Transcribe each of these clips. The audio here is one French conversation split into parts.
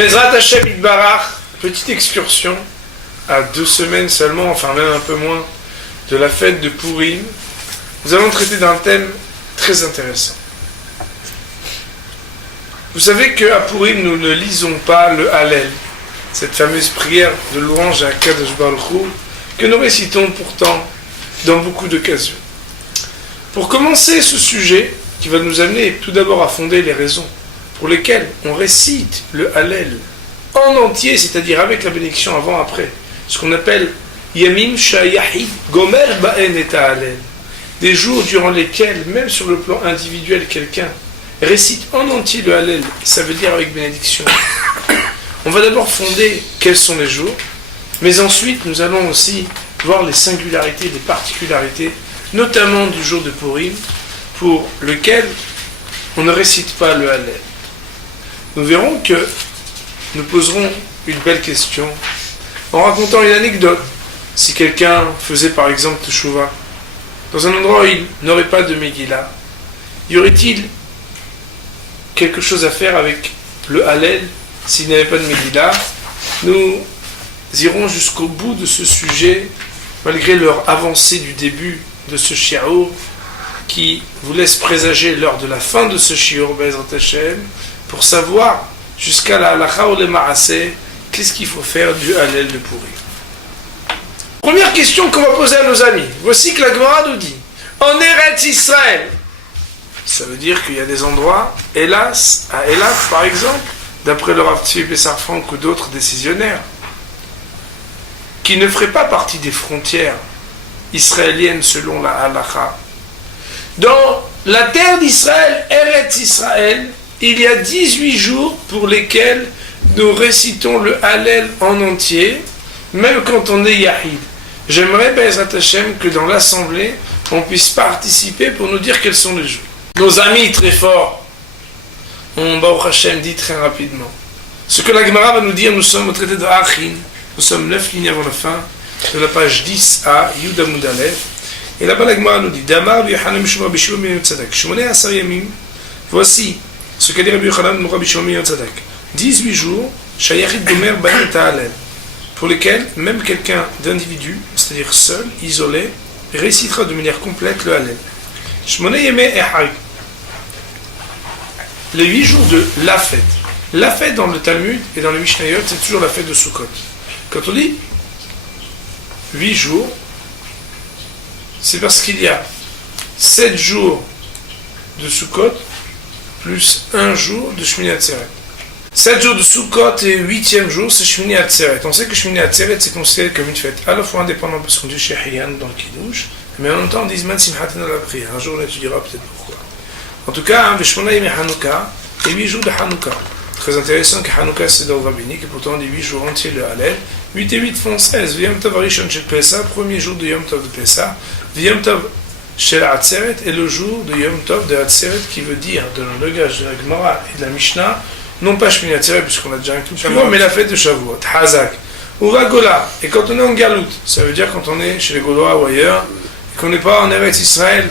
Bezrat Hashem Itbarach, petite excursion à 2 semaines seulement, enfin même un peu moins, de la fête de Purim. Nous allons traiter d'un thème très intéressant. Vous savez qu'à Purim, nous ne lisons pas le Hallel, cette fameuse prière de louange à Kadosh Baruch Hu, que nous récitons pourtant dans beaucoup d'occasions. Pour commencer ce sujet, qui va nous amener tout d'abord à fonder les raisons pour lesquelles on récite le Hallel en entier, c'est-à-dire avec la bénédiction avant-après, ce qu'on appelle Yamim Shayahid Gomer Ba'en et Hallel, des jours durant lesquels, même sur le plan individuel, quelqu'un récite en entier le Hallel, ça veut dire avec bénédiction. On va d'abord fonder quels sont les jours, mais ensuite nous allons aussi voir les singularités, les particularités, notamment du jour de Purim, pour lequel on ne récite pas le Hallel. Nous verrons que nous poserons une belle question en racontant une anecdote. Si quelqu'un faisait par exemple Teshuvah dans un endroit où il n'aurait pas de Megillah, y aurait-il quelque chose à faire avec le Hallel s'il n'y avait pas de Megillah? Nous irons jusqu'au bout de ce sujet, malgré leur avancée du début de ce shiur, qui vous laisse présager lors de la fin de ce shiur, Bezrat Hashem, pour savoir jusqu'à la halakha ou le ma'aseh, qu'est-ce qu'il faut faire du Hallel de Purim. Première question qu'on va poser à nos amis. Voici que la Gemara nous dit, en Eretz Israël, ça veut dire qu'il y a des endroits, hélas, à Eilat par exemple, d'après le Rav Tzvi Pessar Frank ou d'autres décisionnaires, qui ne feraient pas partie des frontières israéliennes selon la halakha. Dans la terre d'Israël, Eretz Israël, il y a 18 jours pour lesquels nous récitons le Hallel en entier, même quand on est Yahid. J'aimerais, Bezrat Hashem, que dans l'assemblée, on puisse participer pour nous dire quels sont les jours. Nos amis très forts, on, Baruch Hashem, dit très rapidement. Ce que la Gemara va nous dire, nous sommes au traité de Achin, nous sommes 9 lignes avant la fin, de la page 10 à Yud Amud Aleph. Et là-bas, la Gemara nous dit, Damar Yochanan Mishma Bishua Miyot Tzadak, Shmoneh Asar Yamim, voici ce qu'a dit Rabbi Yochanan Mishma Bishua Miyot Tzadak, 18 jours, Shayachid Gomer Ba'en et Hallel, pour lesquels même quelqu'un d'individu, c'est-à-dire seul, isolé, récitera de manière complète le Hallel. Shmoneh Yemei Ehag, les 8 jours de la fête. La fête dans le Talmud et dans les Mishnayot, c'est toujours la fête de Sukkot. Quand on dit 8 jours, c'est parce qu'il y a 7 jours de Sukkot plus 1 jour de Shmini Atzeret. 7 jours de Sukkot et 8e jour, c'est Shmini Atzeret. On sait que Shmini Atzeret, c'est considéré comme une fête à la fois indépendante, parce qu'on dit Shehiyan dans le Kiddush, mais en même temps on dit Zman Simchaten dans la prière. Un jour on étudiera peut-être pourquoi. En tout cas, Veshmona Yemei Hanouka, et 8 jours de Hanouka. Très intéressant que Hanouka c'est dans le rabbinique, et pourtant on dit 8 jours entiers le Hallel. 8 et 8 font 16. V'yom Tov Rishon Shel Pesach, premier jour de Yom Tov de Pesach. V'yom Tov Shel Atzeret, et le jour de Yom Tov de Atzeret, qui veut dire, dans le langage de la Gemara et de la Mishnah, non pas Shmini Atzeret, puisqu'on a déjà inclus Shavuot, mais la fête de Shavuot, Hazak. Uva Gola, et quand on est en Galout, ça veut dire quand on est chez les Gaulois ou ailleurs, et qu'on n'est pas en Eretz Israël,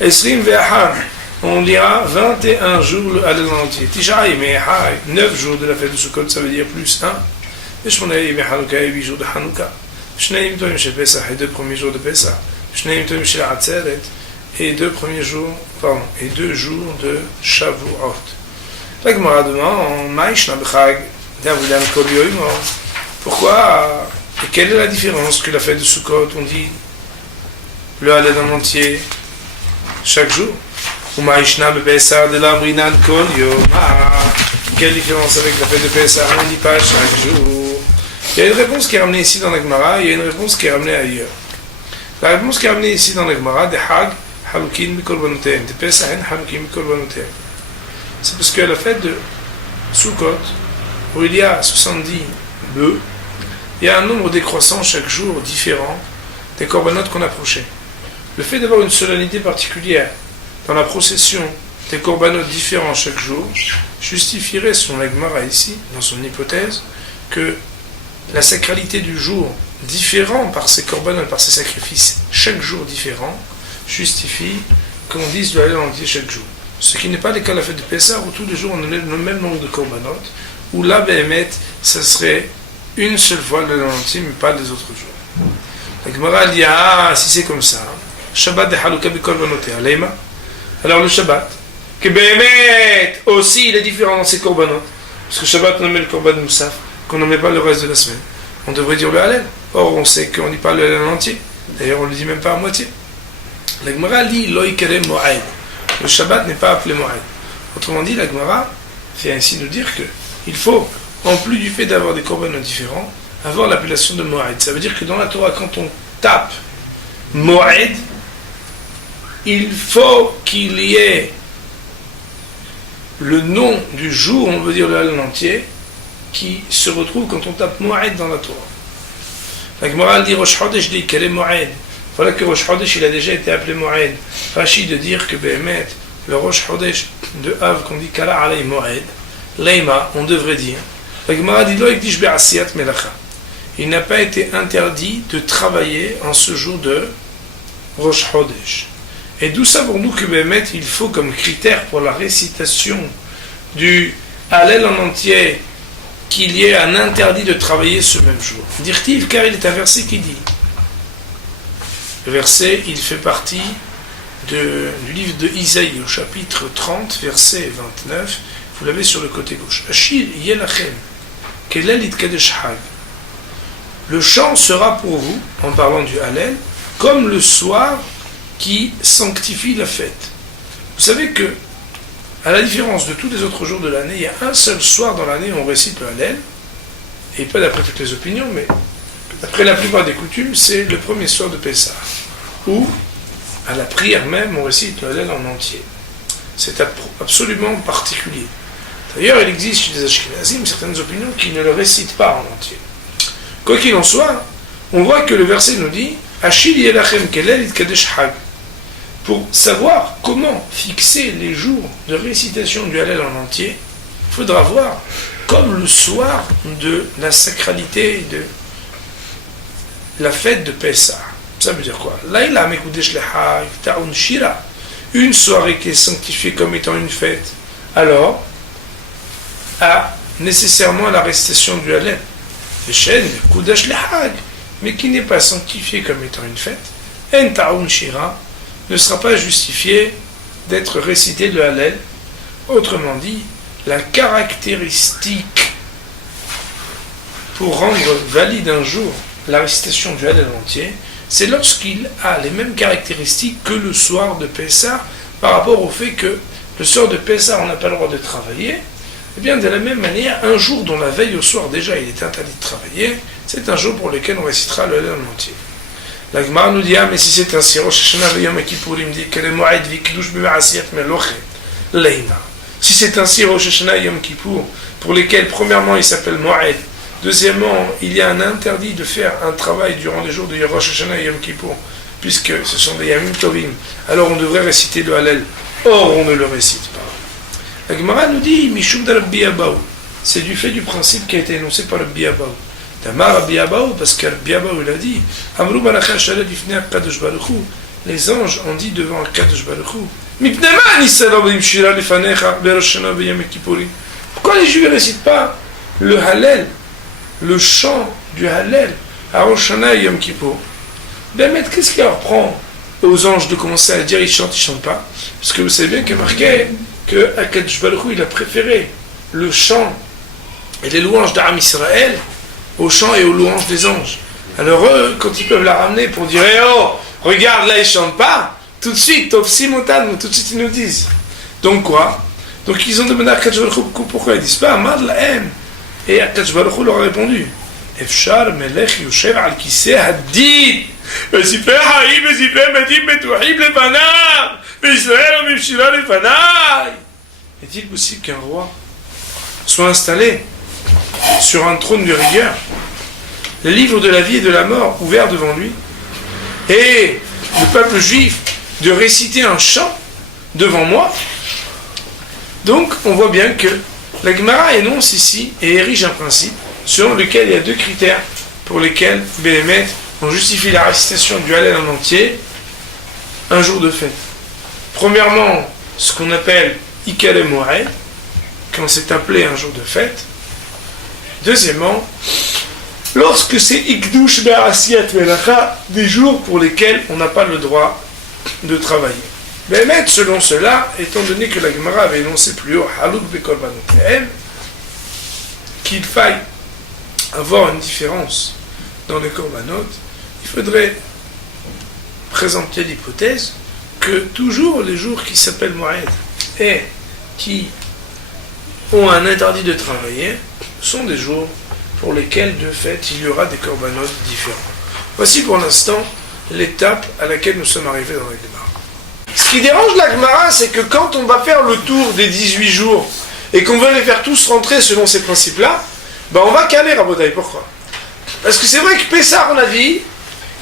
Esrim Ve'achar, on lira 21 jours le Hallel en entier. Tisha Yemei Ehag, 9 jours de la fête de Sukkot, ça veut dire plus 1. Et Shmoneh Yemei Hanouka, et 8 jours de Hanouka. Shnei Yom Tovim Shel Pesach, et 2 premiers jours de Pesach. Shnei Yom Tovim Shel Atzeret, et 2 jours de Shavuot. La Gemara demande, Ma'ishna B'chag, Davudan Kol Yoimo. Pourquoi et quelle est la différence que la fête de Sukkot, on dit le Hallel en entier chaque jour? Ma'ishna B'Pesach de l'Amrinan Kol Yom. Quelle différence avec la fête de Pesach? On ne dit pas chaque jour. Il y a une réponse qui est ramenée ici dans la Gemara, il y a une réponse qui est ramenée ailleurs. La réponse qui est ramenée ici dans la Gemara, de Hag, Halukin Mikorbanothem, de Pesach, Halukin Mikorbanothem. C'est parce que la fête de Sukkot, où il y a 70 bœufs, il y a un nombre décroissant chaque jour différent des corbanotes qu'on approchait. Le fait d'avoir une solennité particulière dans la procession des corbanotes différents chaque jour justifierait, selon la Gemara ici, dans son hypothèse, que la sacralité du jour différent par ces corbanotes, par ces sacrifices chaque jour différent, justifie qu'on dise le Hallel entier chaque jour. Ce qui n'est pas le cas de la fête de Pessah, où tous les jours on a le même nombre de corbanotes, où là, Béhémet, ça serait une seule fois le Halal entier, mais pas les autres jours. La Gemara dit, si c'est comme ça, Shabbat de Halouka bi Korbanoteh, Aleima. Alors le Shabbat, que Béhémet aussi il est différent dans ses korbanot, parce que Shabbat on met le korban Moussaf, qu'on ne met pas le reste de la semaine. On devrait dire le Halal. Or on sait qu'on ne dit pas le Halal entier. D'ailleurs on ne le dit même pas à moitié. La Gemara dit Lo Ikere Mo'ed. Le Shabbat n'est pas appelé Mo'ed. Autrement dit, la Gemara fait ainsi nous dire que il faut, en plus du fait d'avoir des korbanot différents, avoir l'appellation de Mo'ed. Ça veut dire que dans la Torah, quand on tape Mo'ed, il faut qu'il y ait le nom du jour, on veut dire le Halal entier, qui se retrouve quand on tape Mo'ed dans la Torah. La Gemara dit Rosh Chodesh dit quel est Mo'ed. Voilà que Rosh Chodesh il a déjà été appelé Mo'ed. Rashi de dire que Béhémet, le Rosh Chodesh de Av qu'on dit Kala Alei Mo'ed, Leima, on devrait dire. La Gemara dit Lo Ekdish Be'asiyat Melacha. Il n'a pas été interdit de travailler en ce jour de Rosh Chodesh. Et d'où savons-nous que Béhémet, il faut comme critère pour la récitation du Hallel en entier qu'il y ait un interdit de travailler ce même jour. Dire-t-il, car il est un verset qui dit. Le verset, il fait partie du livre de Isaïe, au chapitre 30, verset 29. Vous l'avez sur le côté gauche. Ashir yelachem, kelel itkadesh hag. Le chant sera pour vous, en parlant du Hallel, comme le soir qui sanctifie la fête. Vous savez que, à la différence de tous les autres jours de l'année, il y a un seul soir dans l'année où on récite le Hallel, et pas d'après toutes les opinions, mais d'après la plupart des coutumes, c'est le premier soir de Pessah, où, à la prière même, on récite le Hallel en entier. C'est absolument particulier. D'ailleurs, il existe chez les Ashkenazim certaines opinions qui ne le récitent pas en entier. Quoi qu'il en soit, on voit que le verset nous dit « Ashil yelachem kelel itkadesh hag » pour savoir comment fixer les jours de récitation du Hallel en entier, il faudra voir comme le soir de la sacralité de la fête de Pessah. Ça veut dire quoi? Laïla mekudesh lehag ta'un shira. Une soirée qui est sanctifiée comme étant une fête, alors a nécessairement la récitation du Hallel. Feshen mekudesh lehag, mais qui n'est pas sanctifiée comme étant une fête, en ta'un shira, ne sera pas justifié d'être récité le Hallel. Autrement dit, la caractéristique pour rendre valide un jour la récitation du Hallel entier, c'est lorsqu'il a les mêmes caractéristiques que le soir de Pessah, par rapport au fait que le soir de Pessah, on n'a pas le droit de travailler. Et bien, de la même manière, un jour dont la veille au soir déjà il est interdit de travailler, c'est un jour pour lequel on récitera le Hallel entier. La Gemara nous dit, mais si c'est ainsi, Rosh Hashanah ve Yom Kippourim dit que le Mo'ed v'ikdush b'ma'asiyat meloche, leima. Si c'est ainsi, Rosh Hashanah et Yom Kippour, pour lesquels, premièrement, il s'appelle Mo'ed, deuxièmement, il y a un interdit de faire un travail durant les jours de Rosh Hashanah et Yom Kippour, puisque ce sont des Yamim Tovim, alors on devrait réciter le Hallel. Or, on ne le récite pas. La Gemara nous dit, Mishum de Rabbi Abaou. C'est du fait du principe qui a été énoncé par Rabbi Abaou. Tamar Rabbi Abaou, parce que Rabbi Abaou il a dit, Amrou Malacha Shalel Ifnei Kadosh Baruch Hu. Les anges ont dit devant Kadosh Baruch Hu, Mipnema Nisalom Shira Lefanecha Berosh Hashanah ve Yom Kippourim. Pourquoi les Juifs ne récitent pas le Hallel, le chant du Hallel à Rosh Hashanah et Yom Kippour? Ben, mais qu'est-ce qui leur prend aux anges de commencer à dire ils chantent pas? Parce que vous savez bien qu'il y a marqué que Kadosh Baruch Hu il a préféré le chant et les louanges d'Am Israël aux chants et aux louanges des anges. Alors eux, quand ils peuvent la ramener pour dire hey, « Oh, regarde, là ils chantent pas », tout de suite, tout de suite ils nous disent. Donc quoi? Donc ils ont demandé à Kadosh Baruch Hu pourquoi ils disent pas « Amad la'em » et Kadosh Baruch Hu leur a répondu « Efshar melech yoshev al kiseh hadid v'sifrei ha'im v'sifrei medim betuhim lefanav v'Yisrael omim shira lefanai » Est-il possible qu'un roi soit installé sur un trône de rigueur, le livre de la vie et de la mort ouvert devant lui, et le peuple juif de réciter un chant devant moi? Donc on voit bien que la Gemara énonce ici et érige un principe selon lequel il y a deux critères pour lesquels Béhémet on justifie la récitation du Hallel en entier un jour de fête. Premièrement, ce qu'on appelle Ikare Moed, quand c'est appelé un jour de fête, Deuxièmement, lorsque c'est Ikdush Be'asiyat Melacha, des jours pour lesquels on n'a pas le droit de travailler. Mais selon cela, étant donné que la Gemara avait énoncé plus haut, Haluk Bekorbanot, qu'il faille avoir une différence dans les korbanot, il faudrait présenter l'hypothèse que toujours les jours qui s'appellent Moed et qui ont un interdit de travailler sont des jours pour lesquels de fait il y aura des korbanot différents. Voici pour l'instant l'étape à laquelle nous sommes arrivés dans la Gemara. Ce qui dérange la Gemara, c'est que quand on va faire le tour des 18 jours et qu'on veut les faire tous rentrer selon ces principes-là, on va caler Rabotai. Pourquoi? Parce que c'est vrai que Pessah, on a dit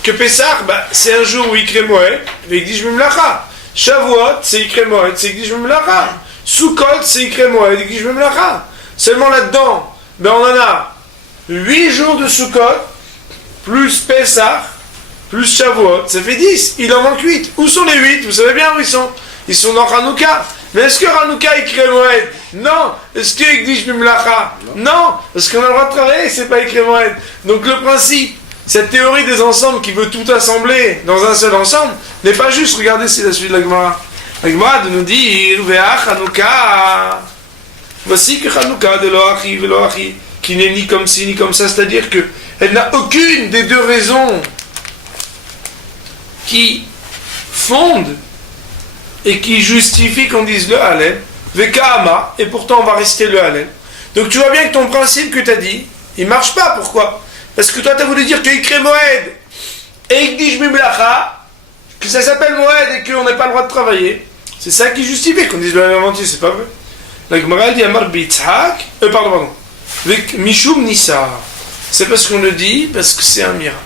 que Pessah, c'est un jour où Ikre Moed, mais Ikdish Mimlacha. Shavuot, c'est Ikre Moed, c'est Ikdish Mimlacha. Sukkot, c'est Ikre Moed, Ikdish Mimlacha. Seulement là-dedans, on en a 8 jours de Sukkot, plus Pessah, plus Shavuot, ça fait 10. Il en manque 8. Où sont les 8? Vous savez bien où ils sont? Ils sont dans Hanouka. Mais est-ce que Hanouka Ikre Moed? Non. Est-ce que Ikdish Mimlacha? Non. Parce qu'on a le droit de travailler, c'est pas Ikre Moed. Donc le principe, cette théorie des ensembles qui veut tout assembler dans un seul ensemble, n'est pas juste. Regardez, c'est la suite de la Gemara. La Gemara nous dit Ve'ach Hanouka. Voici que Hanouka de Loachi Veloachi, qui n'est ni comme ci ni comme ça, c'est-à-dire que elle n'a aucune des deux raisons qui fondent et qui justifient qu'on dise le Hallel, Vekahama, et pourtant on va rester le Hallel. Donc tu vois bien que ton principe que tu as dit, il marche pas. Pourquoi? Parce que toi tu as voulu dire que Ikre Moed et Ikdish Mimlacha, que ça s'appelle Moed et qu'on n'a pas le droit de travailler. C'est ça qui justifie qu'on dise le Hallel entier, c'est pas vrai. La Gemara dit Amar Bitzhak, pardon, Mishum Nissa. C'est parce qu'on le dit, parce que c'est un miracle.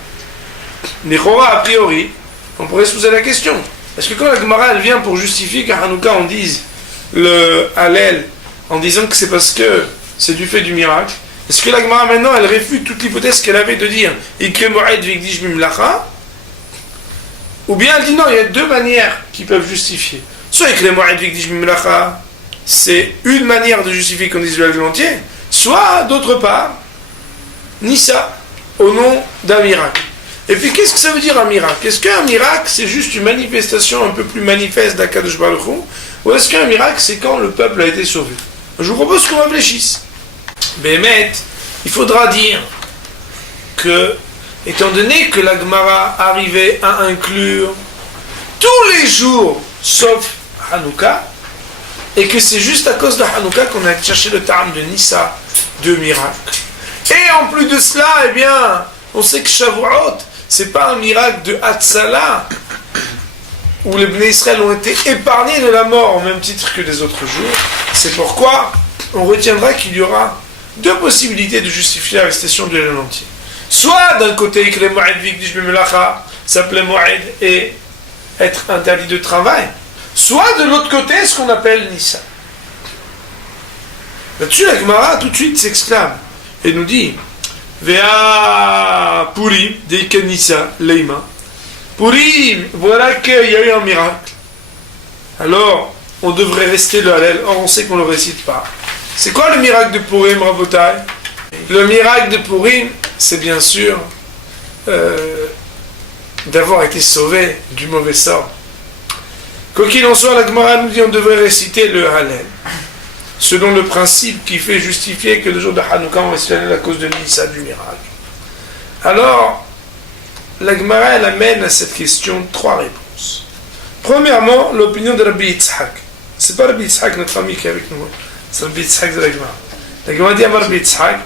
Nechora, a priori, on pourrait se poser la question. Est-ce que quand la Gemara elle vient pour justifier qu'à Hanouka on dise le Hallel en disant que c'est parce que c'est du fait du miracle, est-ce que la Gemara maintenant elle réfute toute l'hypothèse qu'elle avait de dire Ikre Moed Vikdish Mimlacha, ou bien elle dit non, il y a deux manières qui peuvent justifier. Soit Ikre Moed Vikdish Mimlacha, c'est une manière de justifier qu'on dise le Hallel entier, soit d'autre part Nissa, au nom d'un miracle. Et puis, qu'est-ce que ça veut dire un miracle? Est-ce qu'un miracle, c'est juste une manifestation un peu plus manifeste d'Akadosh Baruch Hu? Ou est-ce qu'un miracle, c'est quand le peuple a été sauvé? Je vous propose qu'on réfléchisse. Bémet, il faudra dire que, étant donné que la Gemara arrivait à inclure tous les jours, sauf Hanouka, et que c'est juste à cause de Hanouka qu'on a cherché le terme de Nissa, de miracle. Et en plus de cela, eh bien, on sait que Shavuot, c'est pas un miracle de Hatzala, où les Bnei Israël ont été épargnés de la mort au même titre que les autres jours. C'est pourquoi on retiendra qu'il y aura deux possibilités de justifier l'arrestation du Hallel entier. Soit d'un côté, Ikre Moed Vikdish Mimlacha, s'appelait Moed et être interdit de travail, soit de l'autre côté, ce qu'on appelle Nissa. Là-dessus, la Gemara tout de suite s'exclame et nous dit Vea Purim, Deike Nissa, Leima. Purim, voilà qu'il y a eu un miracle. Alors, on devrait rester le Hallel. Or, on sait qu'on ne le récite pas. C'est quoi le miracle de Purim, Rabotai? Le miracle de Purim, c'est bien sûr d'avoir été sauvé du mauvais sort. Quoi qu'il en soit, la Gemara nous dit qu'on devrait réciter le Hallel, selon le principe qui fait justifier que le jour de Hanouka, on récite à cause de Nissa, du miracle. Alors, la Gemara, elle amène à cette question trois réponses. Premièrement, l'opinion de Rabbi Yitzhak. C'est pas Rabbi Yitzhak, notre ami qui est avec nous. C'est Rabbi Yitzhak de la Gemara. La Gemara dit à Rabbi Yitzhak,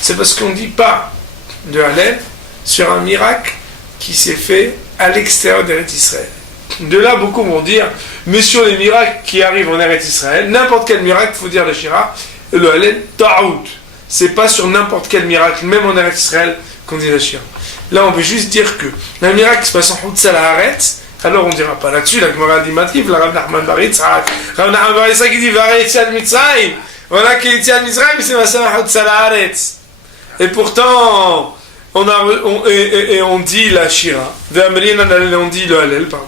c'est parce qu'on ne dit pas de Hallel sur un miracle qui s'est fait à l'extérieur d'Eretz Israël. De là, beaucoup vont dire, mais sur les miracles qui arrivent en Eretz Israël, n'importe quel miracle, il faut dire le Shira, le Hallel, ta'out. C'est pas sur n'importe quel miracle, même en Eretz Israël, qu'on dit le Shira. Là, on veut juste dire que un miracle qui se passe en Hutzal Haaretz, alors on ne dira pas là-dessus, la Gemara dit Matriv, la Rav Nachman bar Yitzhak, Rav Nachman bar Yitzhak qui dit Varei Yetziat Mitzrayim, voilà que Yetziat Mitzrayim, c'est Masama Hutzal Haaretz. Et pourtant, on dit la Shira, on dit le Hallel, pardon.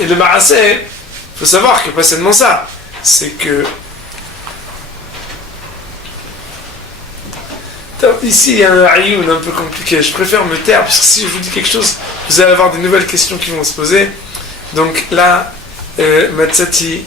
Et le Maaseh, il faut savoir que pas seulement ça, c'est que Ici, il y a un aïoun un peu compliqué. Je préfère me taire, parce que si je vous dis quelque chose, vous allez avoir de nouvelles questions qui vont se poser. Donc là, Matsati,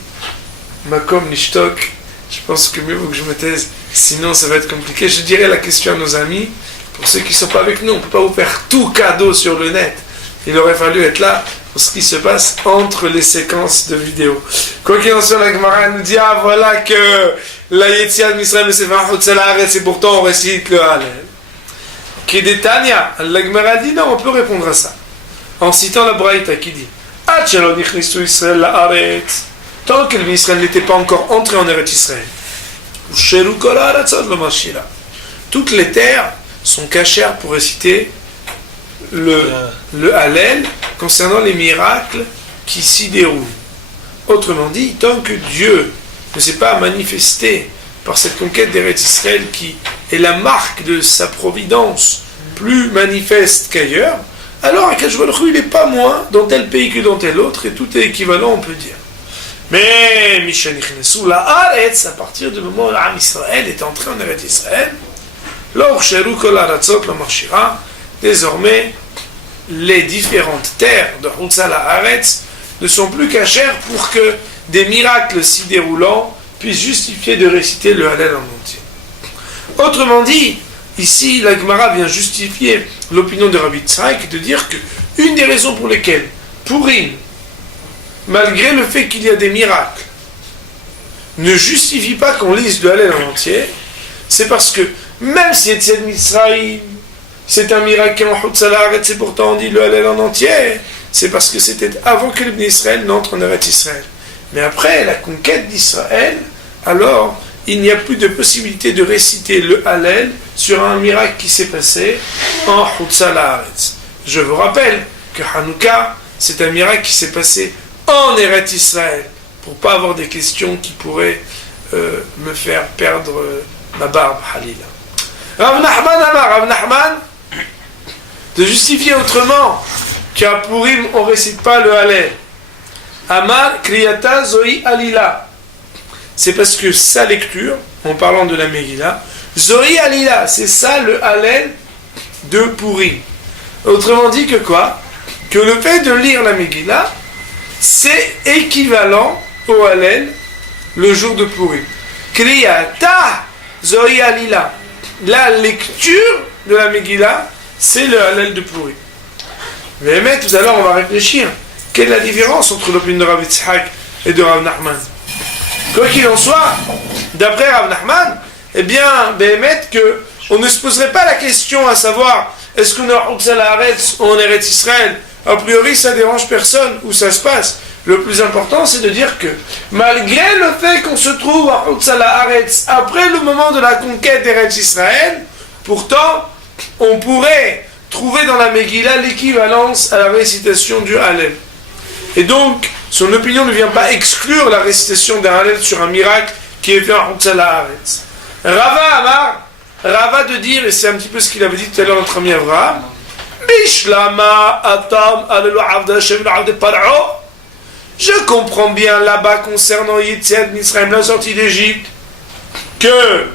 Makom, Nishtok, je pense que mieux vaut que je me taise, sinon ça va être compliqué. Je dirais la question à nos amis, pour ceux qui ne sont pas avec nous, on ne peut pas vous faire tout cadeau sur le net. Il aurait fallu être là pour ce qui se passe entre les séquences de vidéos. Quoi qu'il en soit, la Gemara nous dit, ah voilà que la Yetziat Misraël et Sefer Chutz La'aretz, et pourtant on récite le Hallel. Kedetania, la Gemara dit, non, on peut répondre à ça. En citant la Braïta qui dit, Ad shelo nichnisu Israël la'aretz, tant que l'Israël n'était pas encore entré en Eretz Israël. Ushelu kol ha'aratzot lo mashira. Toutes les terres sont cachères pour réciter le Hallel concernant les miracles qui s'y déroulent. Autrement dit, tant que Dieu ne s'est pas manifesté par cette conquête d'Eretz Israël qui est la marque de sa providence plus manifeste qu'ailleurs, alors Akadosh Baruch Hu, il n'est pas moins dans tel pays que dans tel autre, et tout est équivalent, on peut dire. Mais Mishanichnesu la'aretz, à partir du moment où l'Am Israël est entré en Eretz Israël, l'Orcheru kol ha'aratzot lo mashira, désormais les différentes terres de Chutz La'aretz ne sont plus cachères pour que des miracles s'y déroulant puissent justifier de réciter le Hallel en entier. Autrement dit, ici la Gemara vient justifier l'opinion de Rabbi Tzrak de dire que une des raisons pour lesquelles Purim, malgré le fait qu'il y a des miracles, ne justifie pas qu'on lise le Hallel en entier, c'est parce que même si Yetziat Mitzrayim c'est un miracle en Chutz La'aretz, et pourtant on dit le Hallel en entier, c'est parce que c'était avant que l'Ibn Israël n'entre en Eretz Israël. Mais après la conquête d'Israël, alors il n'y a plus de possibilité de réciter le Hallel sur un miracle qui s'est passé en Chutz La'aretz. Je vous rappelle que Hanouka, c'est un miracle qui s'est passé en Eretz Israël, pour ne pas avoir des questions qui pourraient me faire perdre ma barbe, Halila. Rav Nachman, de justifier autrement qu'à Purim on ne récite pas le Hallel. Amar Kriyata Zohi Alila. C'est parce que sa lecture, en parlant de la Megillah, Zohi Alila, c'est ça le Hallel de Purim. Autrement dit que quoi? Que le fait de lire la Megillah, c'est équivalent au Hallel le jour de Purim. Kriyata Zohi Alila. La lecture de la Megillah, c'est le Hallel de Purim. Mais tout à l'heure, on va réfléchir. Quelle est la différence entre l'opinion de Rav Yitzhak et de Rav Nachman? Quoi qu'il en soit, d'après Rav Nachman, eh bien, on ne se poserait pas la question à savoir est-ce qu'on est en Chutz La'aretz ou en Eretz Israël. A priori, ça dérange personne où ça se passe. Le plus important, c'est de dire que, malgré le fait qu'on se trouve en Chutz La'aretz après le moment de la conquête d'Eretz Israël, pourtant, on pourrait trouver dans la Megillah l'équivalence à la récitation du Hallel. Et donc, son opinion ne vient pas exclure la récitation d'un Hallel sur un miracle qui est fait en Chutz La'aretz. Rava de dire, et c'est un petit peu ce qu'il avait dit tout à l'heure notre ami Abraham, Bishlama atam alelu avda Hashem l'avde par'o. Je comprends bien là-bas concernant Yetziat Mitzrayim, la sortie d'Égypte, que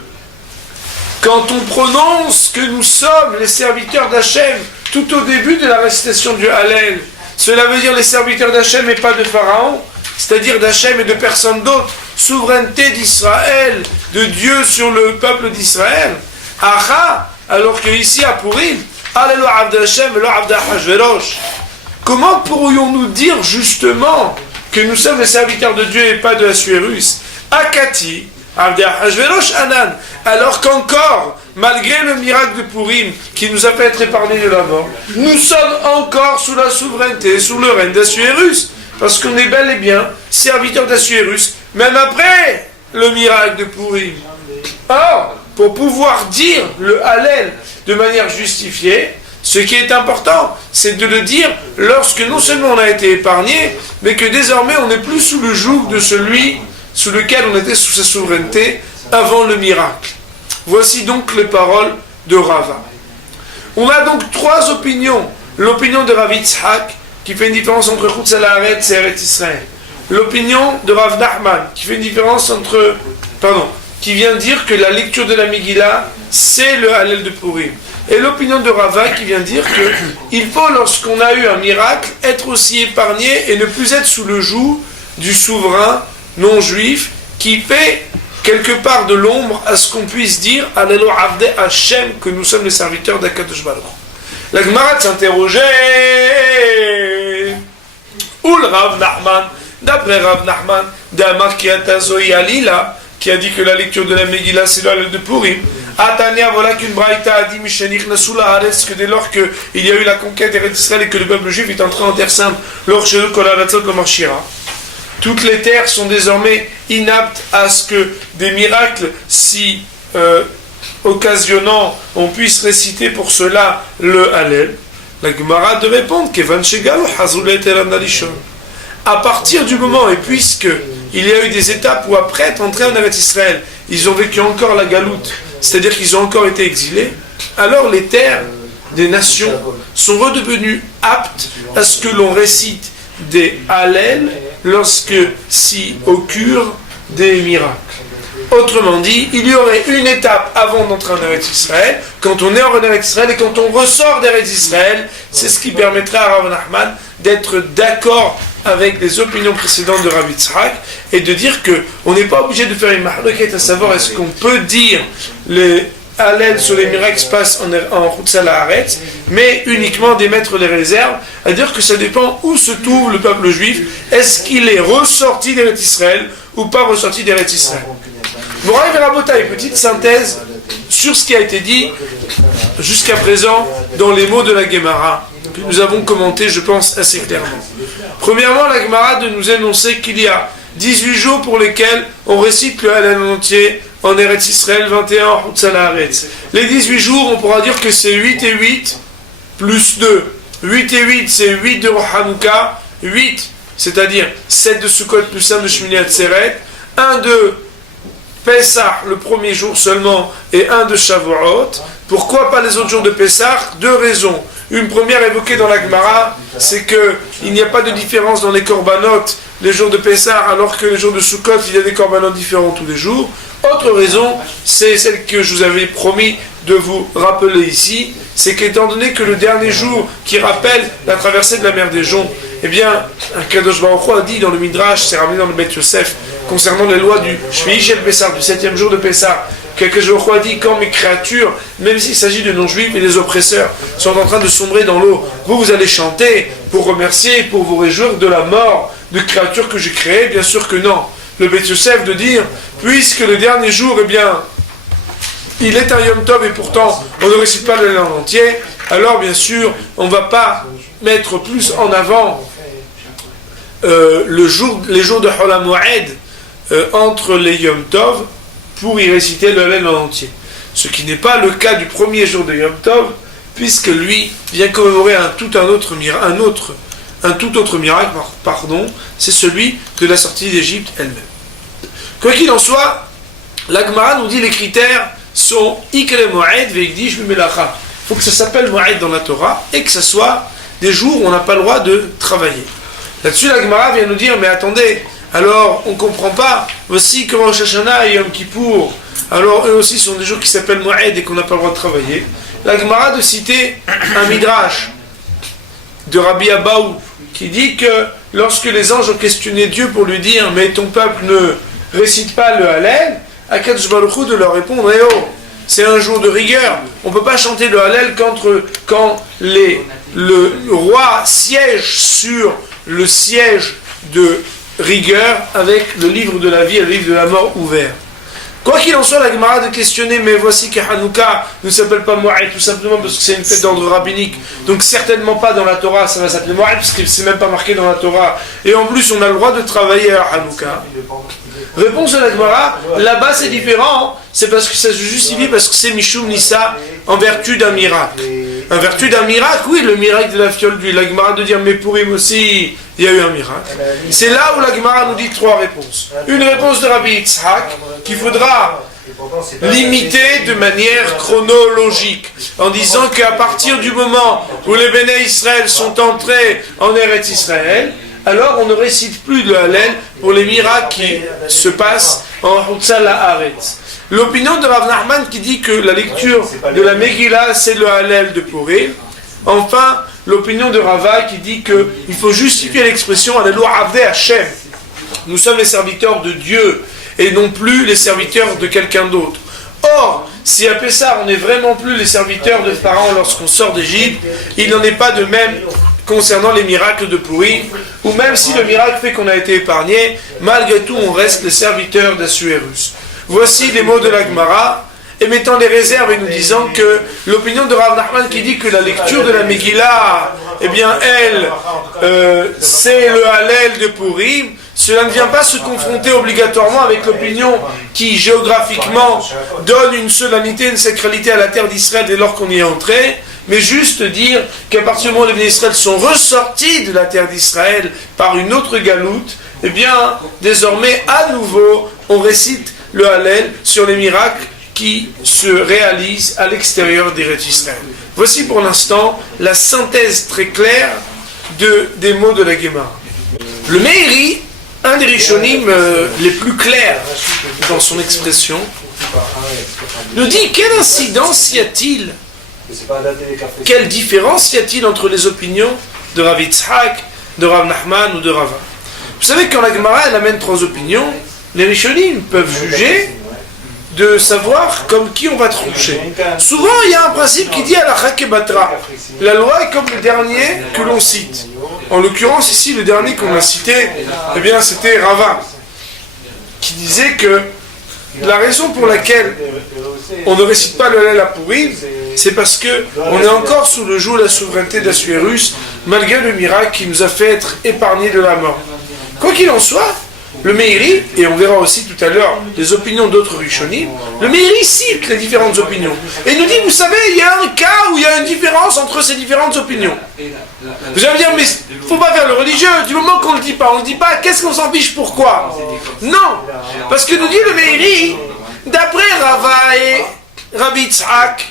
quand on prononce que nous sommes les serviteurs d'Hachem tout au début de la récitation du Hallel, cela veut dire les serviteurs d'Hachem et pas de Pharaon, c'est-à-dire d'Hachem et de personne d'autre, souveraineté d'Israël, de Dieu sur le peuple d'Israël. Aha, alors que ici à Purim, Alelu Avda Hashem et lo Avda Hashverosh. Comment pourrions-nous dire justement que nous sommes les serviteurs de Dieu et pas de Assuérus? Akati, Avda Hashverosh Anan. Alors qu'encore, malgré le miracle de Purim qui nous a fait être épargnés de la mort, nous sommes encore sous la souveraineté, sous le règne d'Assuérus. Parce qu'on est bel et bien serviteurs d'Assuérus, même après le miracle de Purim. Or, pour pouvoir dire le Hallel de manière justifiée, ce qui est important, c'est de le dire lorsque non seulement on a été épargné, mais que désormais on n'est plus sous le joug de celui sous lequel on était sous sa souveraineté avant le miracle. Voici donc les paroles de Rava. On a donc trois opinions. L'opinion de Rav Yitzhak, qui fait une différence entre Chutz La'aretz et Eretz Israël. L'opinion de Rav Nachman, qui fait une différence qui vient dire que la lecture de la Megillah c'est le Hallel de Purim. Et l'opinion de Rava qui vient dire qu'il faut, lorsqu'on a eu un miracle, être aussi épargné et ne plus être sous le joug du souverain non-juif qui fait quelque part de l'ombre à ce qu'on puisse dire « Allelo Avde Hashem » que nous sommes les serviteurs d'Akadosh Baruch. La Gemara s'interrogeait « Oul Rav Nachman » d'après Rav Nachman d'Amar Kiatazoï Alila qui a dit que la lecture de la Megillah c'est le Hallel de Purim. Atania, voilà qu'une braïta a dit Mishenich Nasula Haaretz, que dès lors qu'il y a eu la conquête d'Israël et que le peuple juif est entré en terre sainte, lors chez eux, Kolaratzot Lomarshira. Toutes les terres sont désormais inaptes à ce que des miracles si occasionnants on puisse réciter pour cela le Hallel. La Gemara de répondre Kevan Shegalo Hazulet Elan Alishon. À partir du moment, et puisque il y a eu des étapes où après être entrés en Eretz Israël, ils ont vécu encore la galoute, c'est-à-dire qu'ils ont encore été exilés, alors les terres des nations sont redevenues aptes à ce que l'on récite des Hallel lorsque s'y occurrent des miracles. Autrement dit, il y aurait une étape avant d'entrer en Eretz Israël, quand on est en Eretz Israël et quand on ressort d'Eretz Israël, c'est ce qui permettra à Rav Nachman d'être d'accord avec les opinions précédentes de Rabbi Yitzhak et de dire qu'on n'est pas obligé de faire une marloquette à savoir est-ce qu'on peut dire les Hallel sur les miracles qui se passent en Chutzal Haaretz, mais uniquement d'émettre les réserves, à dire que ça dépend où se trouve le peuple juif, est-ce qu'il est ressorti d'Eretz Israël ou pas ressorti d'Eretz Israël. Moraï Verabota, une petite synthèse sur ce qui a été dit jusqu'à présent dans les mots de la Gemara, que nous avons commenté, je pense, assez clairement. Premièrement, la Gemara de nous énoncer qu'il y a 18 jours pour lesquels on récite le Hallel en entier en Eretz Israël, 21 en Chutzal Haaretz. Les 18 jours, on pourra dire que c'est 8 et 8 plus 2. 8 et 8, c'est 8 de Hanouka, 8, c'est-à-dire 7 de Sukkot plus 1 de Shmini Atzeret, 1 de Pessah le premier jour seulement et 1 de Shavuot. Pourquoi pas les autres jours de Pessah? Deux raisons. Une première évoquée dans la Gemara, c'est qu'il n'y a pas de différence dans les korbanot les jours de Pessah, alors que les jours de Sukkot, il y a des korbanot différents tous les jours. Autre raison, c'est celle que je vous avais promis de vous rappeler ici, c'est qu'étant donné que le dernier jour qui rappelle la traversée de la mer des Joncs, eh bien, Kadosh Baruch Hu a dit dans le Midrash, c'est ramené dans le Beth Yosef, concernant les lois du Shvi'i Shel Pessah, du 7e jour de Pessah, Kadosh Baruch Hu a dit, quand mes créatures, même s'il s'agit de non-juifs et des oppresseurs, sont en train de sombrer dans l'eau, vous allez chanter pour remercier, pour vous réjouir de la mort de créatures que j'ai créées? Bien sûr que non. Le Beth Yosef de dire, puisque le dernier jour, eh bien, il est un Yom Tov et pourtant on ne récite pas le en entier, alors bien sûr, on ne va pas mettre plus en avant les jours de Hol HaMoed entre les Yom Tov pour y réciter le Hallel en entier. Ce qui n'est pas le cas du premier jour de Yom Tov, puisque lui vient commémorer un tout autre miracle, c'est celui de la sortie d'Égypte elle-même. Quoi qu'il en soit, la Gemara nous dit les critères sont Ikre Moed Veikdish Mimelacha. Il faut que ça s'appelle Moed dans la Torah et que ce soit des jours où on n'a pas le droit de travailler. Là-dessus, la Gemara vient nous dire, mais attendez, alors on ne comprend pas, voici que Rosh Hashanah et Yom Kippour, alors eux aussi sont des jours qui s'appellent Moed et qu'on n'a pas le droit de travailler. La Gemara de citer un Midrash de Rabbi Abaou qui dit que lorsque les anges ont questionné Dieu pour lui dire, mais ton peuple ne récite pas le Hallel, Akadosh Baruch Hu de leur répondre, eh oh, c'est un jour de rigueur, on ne peut pas chanter le Hallel quand le roi siège sur le siège de rigueur avec le livre de la vie et le livre de la mort ouvert. Quoi qu'il en soit, la Gemara de questionner, mais voici que Hanouka ne s'appelle pas Moed, tout simplement parce que c'est une fête d'ordre rabbinique, donc certainement pas dans la Torah, ça va s'appeler Moed, parce que c'est même pas marqué dans la Torah, et en plus on a le droit de travailler à Hanouka. Réponse de la Gemara, là-bas c'est différent, c'est parce que ça se justifie, parce que c'est Mishum Nissa, en vertu d'un miracle. En vertu d'un miracle, oui, le miracle de la fiole d'huile. La Gemara de dire, mais pour Purim aussi, il y a eu un miracle. C'est là où la Gemara nous dit trois réponses. Une réponse de Rabbi Yitzhak, qu'il faudra limiter de manière chronologique, en disant qu'à partir du moment où les Béné Israël sont entrés en Eretz Israël, alors on ne récite plus le Hallel pour les miracles qui se passent en Chutzal Haaretz. L'opinion de Rav Nachman qui dit que la lecture de la Megillah, c'est le Hallel de Purim. Enfin, l'opinion de Rava qui dit qu'il faut justifier l'expression Alelu Avdei Hashem. Nous sommes les serviteurs de Dieu et non plus les serviteurs de quelqu'un d'autre. Or, si à Pessah, on n'est vraiment plus les serviteurs de Pharaon lorsqu'on sort d'Égypte, il n'en est pas de même concernant les miracles de Purim, ou même si le miracle fait qu'on a été épargné, malgré tout, on reste les serviteurs d'Assuérus. Voici les mots de la Gemara, émettant des réserves et nous disant que l'opinion de Rav Nachman qui dit que la lecture de la Megillah, eh bien, elle, c'est le Hallel de Purim, cela ne vient pas se confronter obligatoirement avec l'opinion qui, géographiquement, donne une solennité, une sacralité à la terre d'Israël dès lors qu'on y est entré, mais juste dire qu'à partir du moment où les bénis d'Israël sont ressortis de la terre d'Israël par une autre galoute, eh bien, désormais, à nouveau, on récite le Hallel sur les miracles qui se réalisent à l'extérieur d'Eretz Israël. Voici pour l'instant la synthèse très claire des mots de la Gemara. Le Meiri, un des Rishonim les plus clairs dans son expression, nous dit quelle incidence y a-t-il, quelle différence y a-t-il entre les opinions de Rav Yitzhak, de Rav Nachman ou de Rava. Vous savez quand la Gemara elle amène trois opinions, les Rishonim peuvent juger de savoir comme qui on va trancher. Souvent, il y a un principe qui dit à la Hakebatra. La loi est comme le dernier que l'on cite. En l'occurrence, ici, le dernier qu'on a cité, eh bien, c'était Rava, qui disait que la raison pour laquelle on ne récite pas le Hallel à Purim, c'est parce qu'on est encore sous le joug de la souveraineté d'Assuérus, malgré le miracle qui nous a fait être épargnés de la mort. Quoi qu'il en soit, le Meiri, et on verra aussi tout à l'heure les opinions d'autres Rishonim, le Meiri cite les différentes opinions. Et il nous dit, vous savez, il y a un cas où il y a une différence entre ces différentes opinions. Vous allez me dire, mais il ne faut pas faire le religieux, du moment qu'on ne le dit pas, on ne le dit pas, qu'est-ce qu'on s'en fiche, pourquoi? Non, parce que nous dit le Meiri, d'après Rava et Rabbi Yitzhak,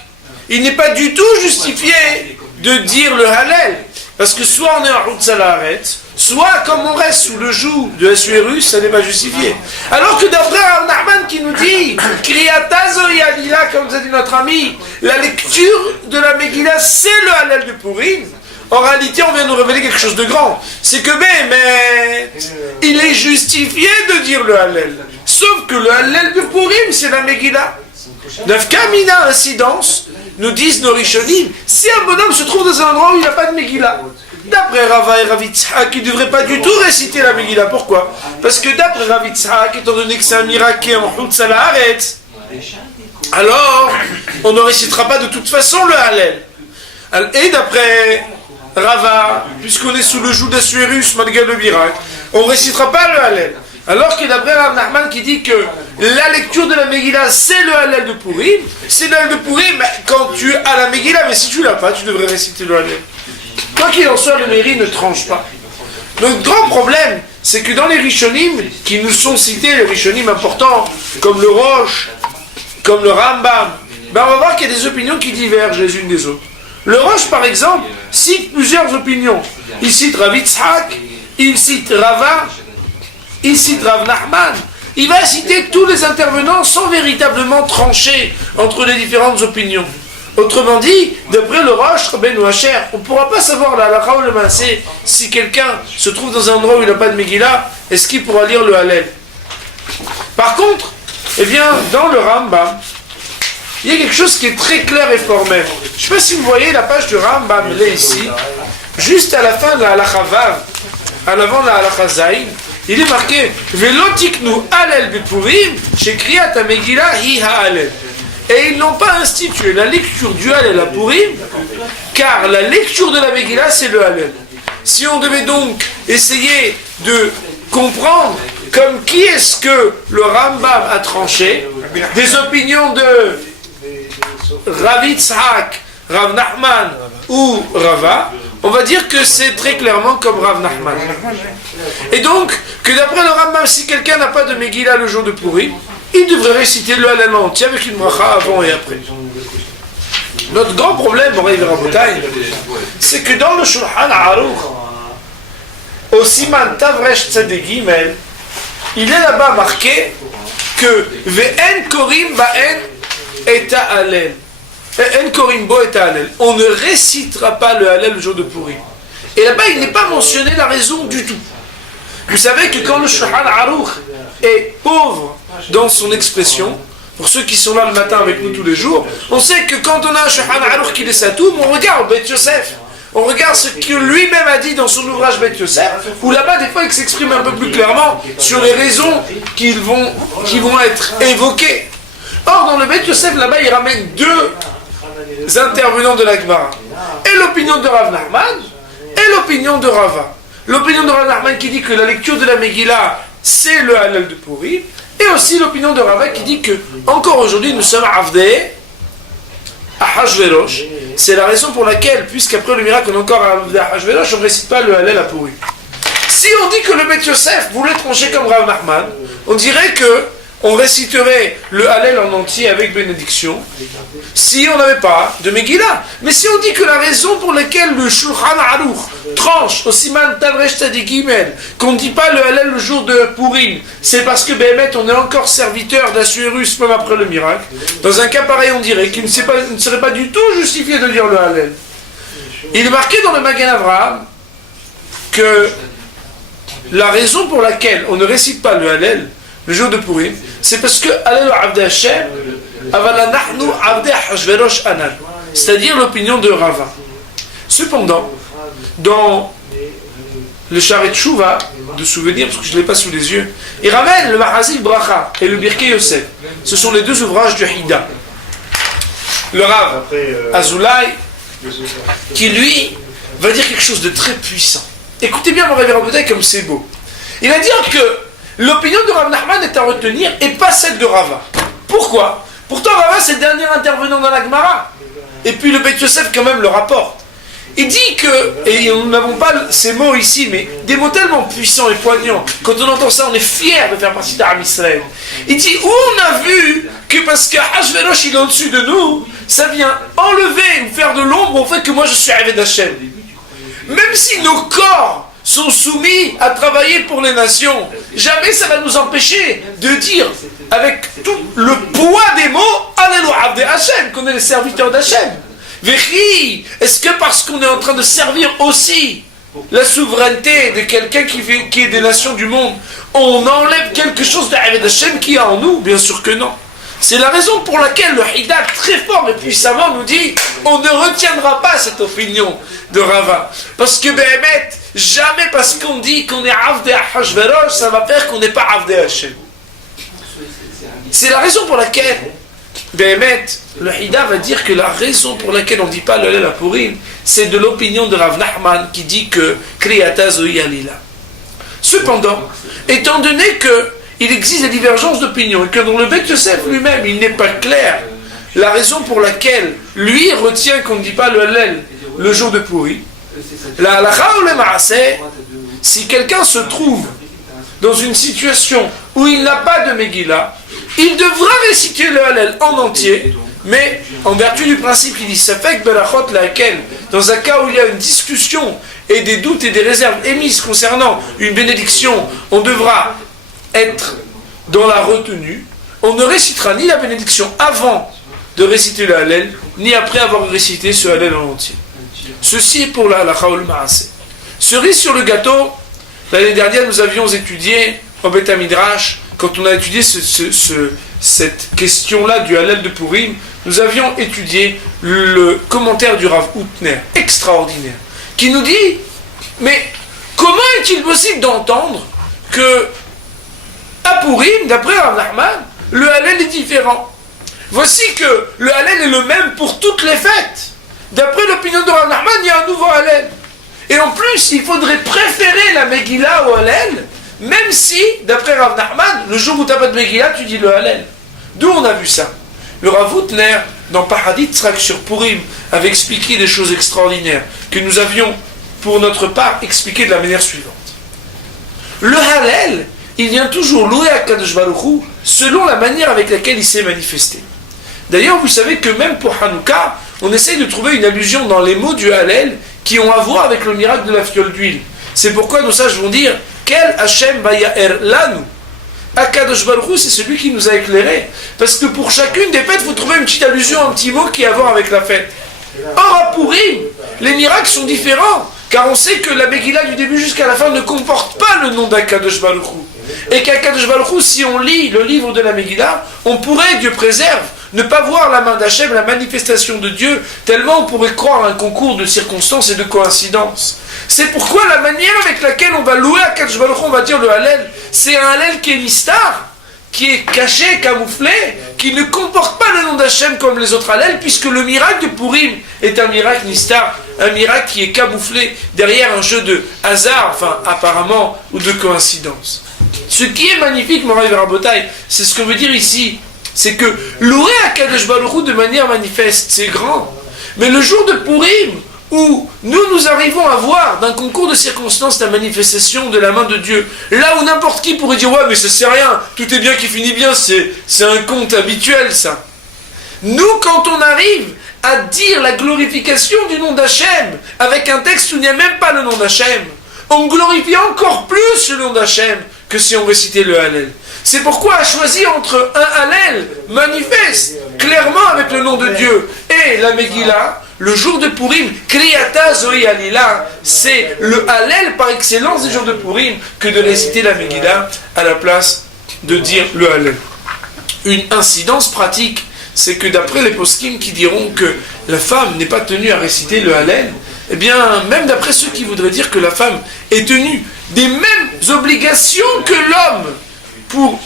il n'est pas du tout justifié de dire le Hallel. Parce que soit on est en route Salaharet, soit comme on reste sous le joug de Assuérus, ça n'est pas justifié. Alors que d'après Nahman qui nous dit Kriyata Zohi Halila, comme nous a dit notre ami, la lecture de la Megillah, c'est le Hallel de Purim. En réalité, on vient nous révéler quelque chose de grand. C'est que mais il est justifié de dire le Hallel. Sauf que le Hallel de Purim, c'est la Megillah. Nafkamina incidence, nous disent nos Rishonim, si un bonhomme se trouve dans un endroit où il n'a pas de Megillah, d'après Rava et Rav Yitzhak, il ne devrait pas du tout réciter la Megillah. Pourquoi? Parce que d'après Rav Yitzhak, étant donné que c'est un miracle qui est en Chutz Haaretz, alors on ne récitera pas de toute façon le Hallel. Et d'après Rava, puisqu'on est sous le joug d'Assuérus malgré le miracle, on ne récitera pas le Hallel. Alors que d'après Rav Nachman qui dit que la lecture de la Megillah c'est le Hallel de Purim, c'est le Hallel de Purim quand tu as la Megillah, mais si tu l'as pas, tu devrais réciter le Hallel. Quoi qu'il en soit, le Meiri ne tranche pas. Notre grand problème, c'est que dans les Rishonim, qui nous sont cités, les Rishonim importants, comme le Rosh, comme le Rambam, ben on va voir qu'il y a des opinions qui divergent les unes des autres. Le Rosh, par exemple, cite plusieurs opinions. Il cite Rav Yitzhak, il cite Rava, il cite Rav Nachman. Il va citer tous les intervenants sans véritablement trancher entre les différentes opinions. Autrement dit, d'après le Rosh, Rabbeinu Asher, on ne pourra pas savoir la halakha ou le maaseh si quelqu'un se trouve dans un endroit où il n'a pas de Megillah, est-ce qu'il pourra lire le Hallel? Par contre, eh bien, dans le Rambam, il y a quelque chose qui est très clair et formel. Je ne sais pas si vous voyez la page du Rambam, elle est ici, juste à la fin de la halakha Vav, à l'avant de la halakha Zayin, il est marqué Velotiknu Hallel bepurim, chez Kriyat Megillah hi ha'Hallel. Et ils n'ont pas institué la lecture du Hallel à Purim, car la lecture de la Megillah, c'est le Hallel. Si on devait donc essayer de comprendre comme qui est-ce que le Rambam a tranché, des opinions de Rav Yitzhak, Rav Nachman ou Rava, on va dire que c'est très clairement comme Rav Nachman. Et donc, que d'après le Rambam, si quelqu'un n'a pas de Megillah le jour de Purim, il devrait réciter le Hallel entier avec une bracha avant et après. Notre grand problème, c'est que dans le Shulchan Aruch, au Siman Tavresh Tzedek Gimel, il est là-bas marqué que Ve'en korim ba'en et ha'alel. En korim bo et ha'alel. On ne récitera pas le Hallel le jour de Purim. Et là-bas, il n'est pas mentionné la raison du tout. Vous savez que quand le Shulchan Aruch est pauvre dans son expression, pour ceux qui sont là le matin avec nous tous les jours, on sait que quand on a un Shulchan Aruch qui laisse à tout, on regarde Beth Yosef. On regarde ce que lui-même a dit dans son ouvrage Beth Yosef, où là-bas, des fois, il s'exprime un peu plus clairement sur les raisons qui vont être évoquées. Or, dans le Beth Yosef, là-bas, il ramène deux intervenants de la Gemara. Et l'opinion de Rav Nachman, et l'opinion de Rava. L'opinion de Rav Nachman qui dit que la lecture de la Megillah, c'est le Hallel de Purim, et aussi l'opinion de Rava qui dit que, encore aujourd'hui, nous sommes Avdei, à Hashverosh. C'est la raison pour laquelle, puisqu'après le miracle, on est encore à Hashverosh, on ne récite pas le Hallel à Purim. Si on dit que le Beth Yosef voulait trancher comme Rav Nachman, on dirait que on réciterait le Hallel en entier avec bénédiction si on n'avait pas de Megillah. Mais si on dit que la raison pour laquelle le Shulchan Aruch tranche au Siman Tadresh Tzadik Gimel qu'on ne dit pas le Hallel le jour de Purim, c'est parce que Béhémet, on est encore serviteur d'Assuérus même après le miracle. Dans un cas pareil, on dirait qu'il ne serait pas du tout justifié de dire le Hallel. Il est marqué dans le Magen Avraham que la raison pour laquelle on ne récite pas le Hallel le jour de Purim, c'est parce que Hallel Avdei Hashem, Avala Nahnu Avdei Hashverosh Anal, c'est-à-dire l'opinion de Rava. Cependant, dans le Sharet Shuvah, de souvenir, parce que je ne l'ai pas sous les yeux, il ramène le Mahazik Bracha et le Birkei Yosef. Ce sont les deux ouvrages du Hida. Le Rav Azoulay, qui lui va dire quelque chose de très puissant. Écoutez bien mon révérend Bouddha comme c'est beau. Il va dire que l'opinion de Rav Nachman est à retenir et pas celle de Rava. Pourquoi ? Pourtant Rava c'est le dernier intervenant dans la Gemara. Et puis le Beth Yosef quand même le rapporte. Il dit que, et nous n'avons pas ces mots ici, mais des mots tellement puissants et poignants, quand on entend ça on est fier de faire partie d'Am Israël. Il dit, où on a vu que parce que Hashverosh il est au-dessus de nous, ça vient enlever ou faire de l'ombre au fait que moi je suis arrivé d'Hachem. Même si nos corps sont soumis à travailler pour les nations, jamais ça va nous empêcher de dire avec tout le poids des mots Alelu Avdei Hashem, qu'on est les serviteurs d'Hachem. Vechi, est-ce que parce qu'on est en train de servir aussi la souveraineté de quelqu'un qui est des nations du monde, on enlève quelque chose d'Avdei Hashem qui est en nous? Bien sûr que non. C'est la raison pour laquelle le Hida très fort et puissamment nous dit on ne retiendra pas cette opinion de Rava. Parce que Béhémet, jamais parce qu'on dit qu'on est Avdei Hashverosh, ça va faire qu'on n'est pas Avdei Hashem. C'est la raison pour laquelle Béhémet, le Hida va dire que la raison pour laquelle on ne dit pas le Hallel à Purim, c'est de l'opinion de Rav Nachman qui dit que Kriyata Zohi Alila. Cependant, étant donné que il existe des divergences d'opinion et que dans le Beth Yosef lui-même, il n'est pas clair la raison pour laquelle lui retient qu'on ne dit pas le Hallel le jour de Purim. La halakha ou le ma'aseh, si quelqu'un se trouve dans une situation où il n'a pas de Megillah, il devra réciter le Hallel en entier, mais en vertu du principe qu'il dit Safek belachot laquelle, dans un cas où il y a une discussion et des doutes et des réserves émises concernant une bénédiction, on devra être dans la retenue. On ne récitera ni la bénédiction avant de réciter le Hallel, ni après avoir récité ce Hallel en entier. Ceci est pour la halakha ou le ma'aseh. Cerise sur le gâteau, l'année dernière nous avions étudié au Beth Midrash, quand on a étudié cette question-là du Hallel de Purim, nous avions étudié le commentaire du Rav Outner, extraordinaire, qui nous dit, mais comment est-il possible d'entendre que à Purim, d'après Rav Nachman, le Hallel est différent? Voici que le Hallel est le même pour toutes les fêtes. D'après l'opinion de Rav Nachman, il y a un nouveau Hallel. Et en plus, il faudrait préférer la Megillah au Hallel, même si, d'après Rav Nachman, le jour où tu n'as pas de Megillah, tu dis le Hallel. D'où on a vu ça? Le Rav Outner, dans Paradis Tzrak sur Purim, avait expliqué des choses extraordinaires que nous avions, pour notre part, expliqué de la manière suivante. Le Hallel, il vient toujours louer HaKadosh Baruch Hu selon la manière avec laquelle il s'est manifesté. D'ailleurs, vous savez que même pour Hanouka, on essaye de trouver une allusion dans les mots du Hallel qui ont à voir avec le miracle de la fiole d'huile. C'est pourquoi nos sages vont dire Quel Hashem Vaya'er Lanu. Akadosh Baruch Hu, c'est celui qui nous a éclairés. Parce que pour chacune des fêtes, il faut trouver une petite allusion, un petit mot qui a à voir avec la fête. Or, à Pourim, les miracles sont différents. Car on sait que la Megillah du début jusqu'à la fin ne comporte pas le nom d'Akadosh Baruch Hu. Et qu'Akadosh Baruch Hu, si on lit le livre de la Megillah, on pourrait, Dieu préserve, ne pas voir la main d'Hachem, la manifestation de Dieu, tellement on pourrait croire à un concours de circonstances et de coïncidences. C'est pourquoi la manière avec laquelle on va louer Akadosh Baruch Hu, on va dire le Hallel, c'est un Hallel qui est nistar, qui est caché, camouflé, qui ne comporte pas le nom d'Hachem comme les autres Hallel, puisque le miracle de Pourim est un miracle nistar, un miracle qui est camouflé derrière un jeu de hasard, enfin apparemment, ou de coïncidence. Ce qui est magnifique, Moraï Verabotai, c'est ce qu'on veut dire ici, c'est que louer Akadosh Baruch Hu de manière manifeste, c'est grand. Mais le jour de Pourim, où nous arrivons à voir d'un concours de circonstances la manifestation de la main de Dieu, là où n'importe qui pourrait dire « Ouais, mais ça sert à rien, tout est bien qui finit bien, c'est un conte habituel, ça. » Nous, quand on arrive à dire la glorification du nom d'Hachem, avec un texte où il n'y a même pas le nom d'Hachem, on glorifie encore plus le nom d'Hachem que si on récitait le Hallel. C'est pourquoi a choisi entre un Hallel manifeste, clairement avec le nom de Dieu, et la Megillah, le jour de Pourim, Kriyata Zohi Alila, c'est le Hallel par excellence des jours de Pourim que de réciter la Megillah à la place de dire le Hallel. Une incidence pratique, c'est que d'après les poskim qui diront que la femme n'est pas tenue à réciter le Hallel, eh bien, même d'après ceux qui voudraient dire que la femme est tenue des mêmes obligations que l'homme pour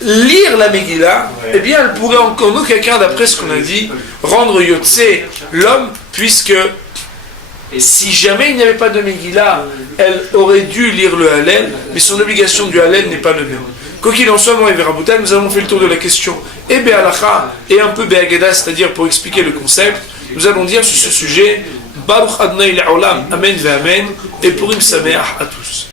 lire la Megillah, eh bien, elle pourrait encore, nous, quelqu'un, d'après ce qu'on a dit, rendre Yotse l'homme, puisque si jamais il n'y avait pas de Megillah, elle aurait dû lire le Hallel, mais son obligation du Hallel n'est pas le même. Quoi qu'il en soit, moi et Veraboutan, nous avons fait le tour de la question et Be'alacha et un peu Be'agada, c'est-à-dire pour expliquer le concept. Nous allons dire sur ce sujet Baruch Adonai Le'olam, Amen Ve'Amen, et Purim Sameach à tous.